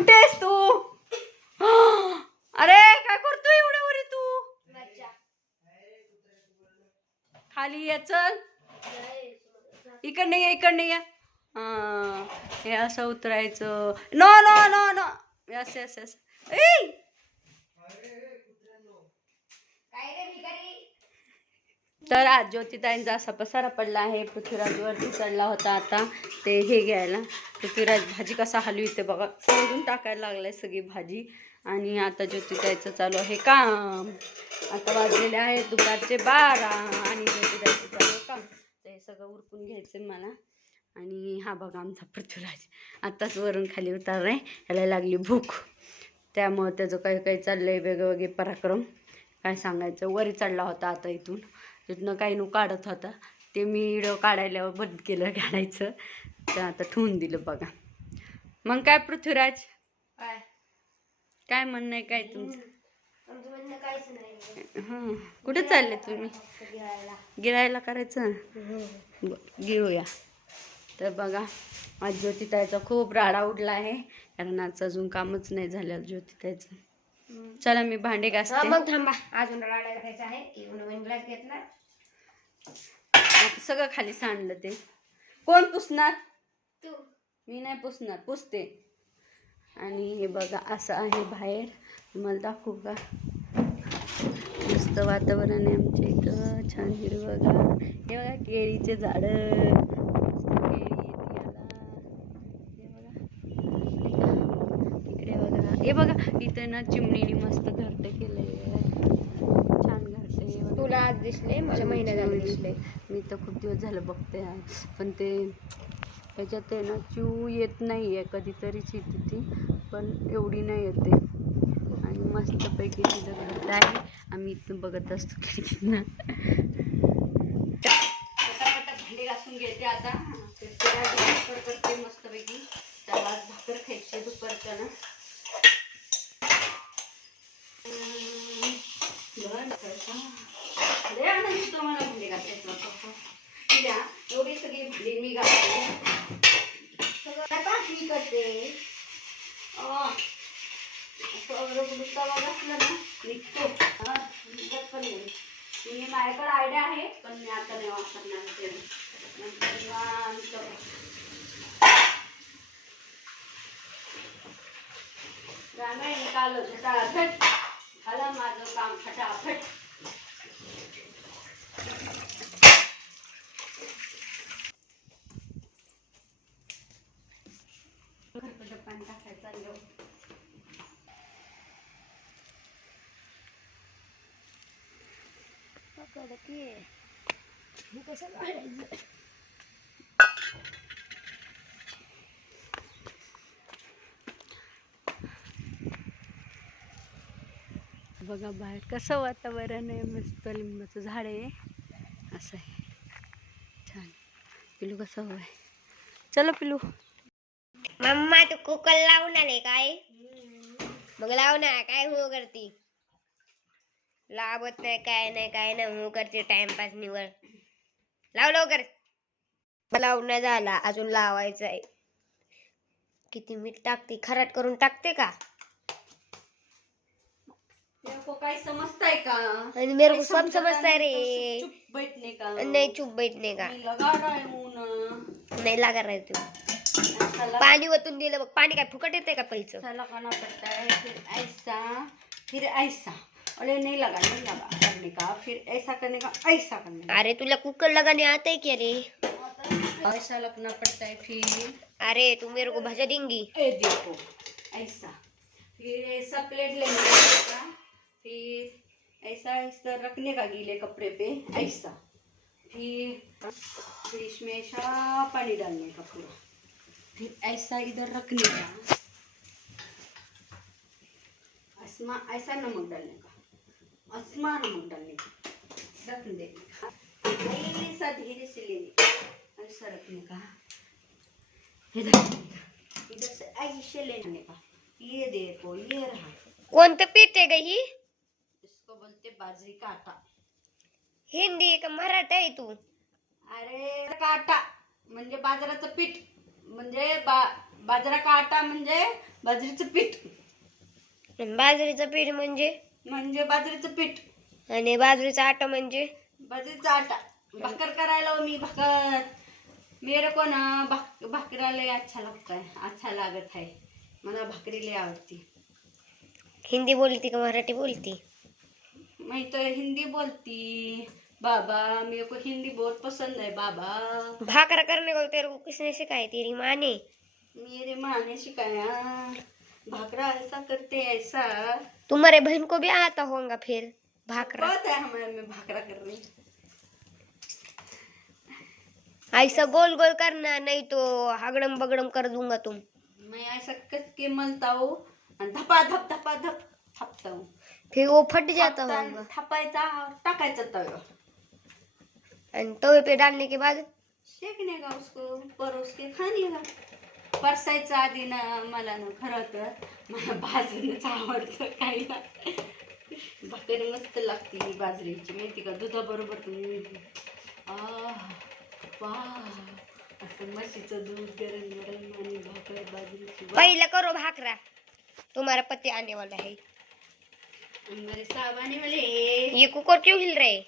कुठे आहेस तू? अरे काय करतोय एवढ्या वरी तू? खाली ये चल. इकडे ये इकडे ये. हे असं उतरायचं. No no no no. Yes yes yes. तर आज ज्योतिताईंचा असा पसारा पडला आहे. पृथ्वीराज वरती चढला होता आता ते हे घ्यायला. पृथ्वीराज भाजी कसा हलविते बघा. सोडून टाकायला लागलाय सगळी भाजी. आणि आता ज्योतिताईचं चालू आहे काम. आता वाजलेले आहेत दुपारचे 12 आणि ज्योतिताईचं चालू आहे काम. ते सगळं उरकून घ्यायचं मला. आणि हा बघा आमचा पृथ्वीराज आताच वरून खाली उतरलाय. याला लागली भूक, त्यामुळे त्याचं काही काही चाललंय वेगवेगळे पराक्रम. काय सांगायचं. वरी चढला होता आता तिथनं काही काढत होता. ते मी व्हिडिओ काढायला बंद केलं काढायचं. तर आता ठेवून दिलं बघा. मग काय पृथ्वीराज काय म्हणणं आहे काय तुमचं? हां कुठे चालले तुम्ही? गिळायला करायचं. गिळूया. तर बघा आज ज्योतिताईचा खूप राडा उडला आहे कारण आज अजून कामच नाही झालं ज्योतिताईचं. चला मी भांडे घासते. मग थांबा अजून राडा करायचा आहे. नवीन ग्लास घेतला. सगळं खाली सांडलं. ते कोण पुसणार? तू. मी नाही पुसणार, पुसते. आणि हे बघा असं आहे बाहेर. तुम्हाला दाखवू का? मस्त वातावरण आहे आमच्या इथं. छान हिरवंगार. हे बघा केळीचे झाड. इकडे बघा. हे बघा इथं ना चिमणीने मस्त घरटे केलंय. छान घरटे. तुला आज दिसले, मला महिना झाला दिसले. मी तर खूप दिवस झालं बघते पण ते ह्याच्यात आहे ना चिव येत नाही आहे. कधीतरीच येते ती, पण एवढी नाही येते. आणि मस्तपैकी तिथं घरट आहे. आम्ही इथून बघत असतो खिडकीतनं. भांडे घासून घेते आता. करते मस्तपैकी. त्याला भाकर खायची दुपारच्या ना. तुम्हाला भांडे घासायचं एवढी सगळी भांडी मी घालते. सगळं मी करते. तवा घासला ना निघतो. माझ्याकडे आयडिया आहे पण मी आता नाही वापरणार ते. निकाल फटाफट झालं माझं काम फटाफट. पाणी टाकायचं चाललं. कसं काढायचं? बघा बाहेर कसं वातावरण आहे. मस्त लिंबाचं झाड आहे. असं आहे छान. पिलू कसं हवंय? चलो पिलू. मम्मा तू कुकर लावून आले काय? मग लाव ना. काय हो करती? लावत नाही काय नाही काय नाही हो करते टाइमपास निवड. लाव लवकर. लावून झाला अजून लावायचं आहे. किती मीठ टाकते? खराट करून टाकते का? को काय समजताय का? आणि मेरे को सब समजता है रे. चुप बैठने का. नहीं चुप बैठने का. लगा रहा है मुंह. नहीं लगा रहा है तू. पानी वतून दिलं बघ. पाणी काय फुकट येते का पैसे? लगाना पड़ता है. फिर ऐसा अरे नहीं लगा करने का. फिर ऐसा करने का ऐसा करने का. अरे तुला कुकर लगाने आता है क्या रे? ऐसा लगना पड़ता है. फिर अरे तू मेरे को भजा देंगी. ए देखो ऐसा. फिर ऐसा प्लेट लेने का. फिर ऐसा इस तरह रखने का गीले कपड़े पे ऐसा. फिर इसमें ऐसा पानी डालने का पूरा. फिर ऐसा इधर रखने का. ऐसा नमक डालने का. नमक डालने का. रख देने का. ऐसा धीरे से लेने का. ऐसा रखने का. इधर से ऐसे लेने का. ये देखो ये रहा. कोणतं पीठ आहे ग ही? इसको बोलते बाजरी का आटा. हिंदी आहे का मराठी आहे तू? अरे का आटा म्हणजे बाजराचं पीठ म्हणजे बाजरा का आटा म्हणजे बाजरीचं पीठ, आणि बाजरीचं पीठ म्हणजे बाजरीचं पीठ, आणि बाजरीचा आटा म्हणजे बाजरीचा आटा. भाकर करायला मी भाकर मेरे को ना भाकरीला लय अच्छा लगता है, अच्छा लागत है. मला भाकरी लय आवडती. हिंदी बोलती का मराठी बोलती? मैं तो हिंदी बोलती बाबा, मेरे को हिंदी बहुत पसंद है बाबा. भाकरा करने को तेरे को किसने सिखाई? तेरी माँ ने? मेरे माँ ने सिखाया, भाकरा ऐसा करते ऐसा. तुम्हारे बहन को भी आता होगा फिर भाकरा? पता है हमारे में भाकरा करने. ऐसा गोल गोल करना, नहीं तो हगड़म बगड़म कर दूंगा तुम. मैं ऐसा कस के मलता हूँ आणि धपा धप थापता हूँ. फिर वो फट जाता होगा. थापायचा और टाकायचा तव्यावर. आणि तवे पे डालने के बाद शेकने का उसको, परोस के खाने का. परसायचं आधी ना मला ना खरं तर मला भाजणंच आवडतं काही ना. भाकरी मस्त लागते बाजरीची माहिती का, दुधाबरोबर तुम्ही असं म्हशीचं दूध गरम गरम आणि भाकर बाजरीची. पहले करो भाकरा, तुम्हारा पति आने वाला है. मेरे साहब आने वाले. ये कुकर क्यों हिल रहे?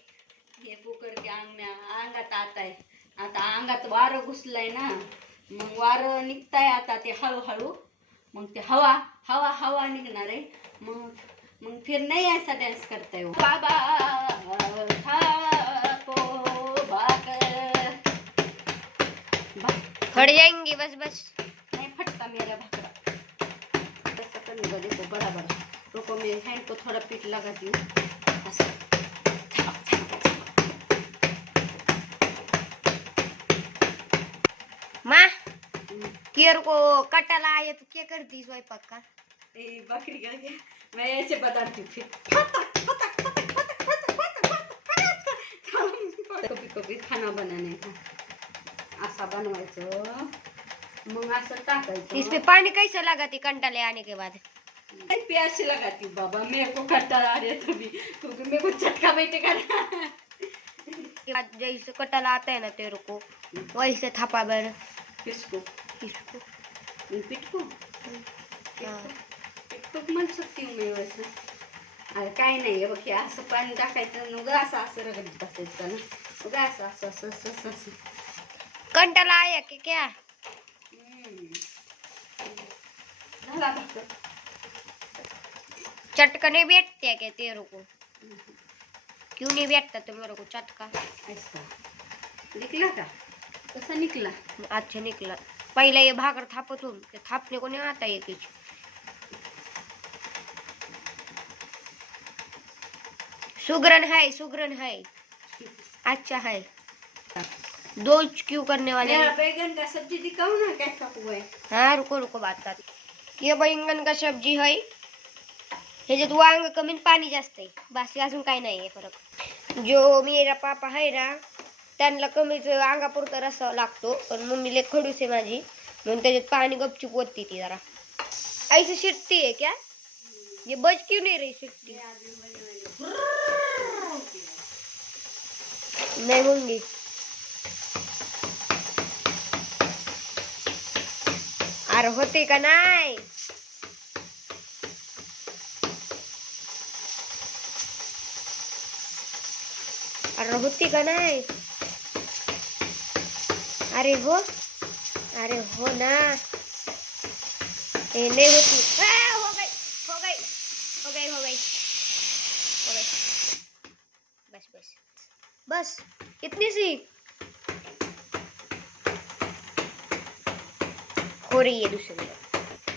हे कुकर के अंगात आत आहे. आता अंगात वारं घुसलंय ना, मग वारं निघताय आता ते हळूहळू. मग ते हवा हवा हवा निघणार आहे. मग फिर नाही ऐसा डान्स करता है बाबा थापो भाकर. फट जाएंगी बस बस. नहीं फटता मेरा भाकरा. ऐसा करने का देखो बड़ा बड़ा. रुको मैं हैंड को थोड़ा पीठ लगाती हूँ. ऐसा माँ, तेरे को कटाला आया तो क्या करती स्वयंपाक का? बकरी का क्या, मैं ऐसे बताती हूँ फिर. कभी कभी खाना बनाने का असा बनवायचं, मग असं टाकायचं. इसमें पानी कैसे लगाती कंटाले आने के बाद? प्यासी लगाती हूँ बाबा, मेरे को कटाला आ रहा तभी, क्योंकि मेरे को झटका बैठेगा ना. जैसे कटाला आता है ना तेरे को, वैसे थापा बर. किसको? इसको पीठ को हाँ. म्हण सकती हूँ मैं वैसे. अरे काय नाही बघ, हे असं पाणी टाकायचं, उगा असं रगडत बसायचं ना, उगा असं. कंटाला आया कि क्या? झाला भाकर. चटका नहीं बैठता क्या तेरे को? क्यों नहीं बैठता तुम्हारे को चटका? ऐसा निकला का? कसा निकला? अच्छा निकला. पहले ये भाकर थापत हूँ, थापने को नहीं आता ये कुछ. सुगरन है, अच्छा है. दो क्यों करने वाले? मेरा बैगन का सब्जी दिखाओ ना कैसा हुआ है. हाँ रुको बात कर. ये बैंगन का सब्जी है. ह्याच्यात वांग कमी पाणी जास्त आहे, बाकी अजून काही नाही आहे फरक. जो मेरा पापा आहे ना, त्यांना कमीच अंगापुरता रस्सा लागतो, पण मम्मी लय खडूस आहे माझी, म्हणून त्याच्यात पाणी गपचूप ओतती ती जरा. ऐसे शिट्टी है क्या? ये बज क्यों नहीं रही शिट्टी? नहीं होंगी. अरे होते का नाही? अरे होती का नाही? अरे हो ना. ये नहीं होती. हो गई. बस इतनी सी हो रही है दूसरी.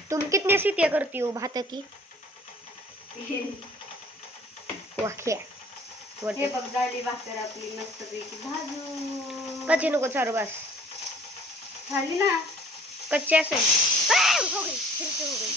तुम कितने सीटियां करती हो भात की? वाह क्या हे बघ झाली भाकर आपली मस्तपैकी भाजून. कच्चे नको चारू बस. झाली ना. कच्चे असेल. हो गई फिर से हो गई.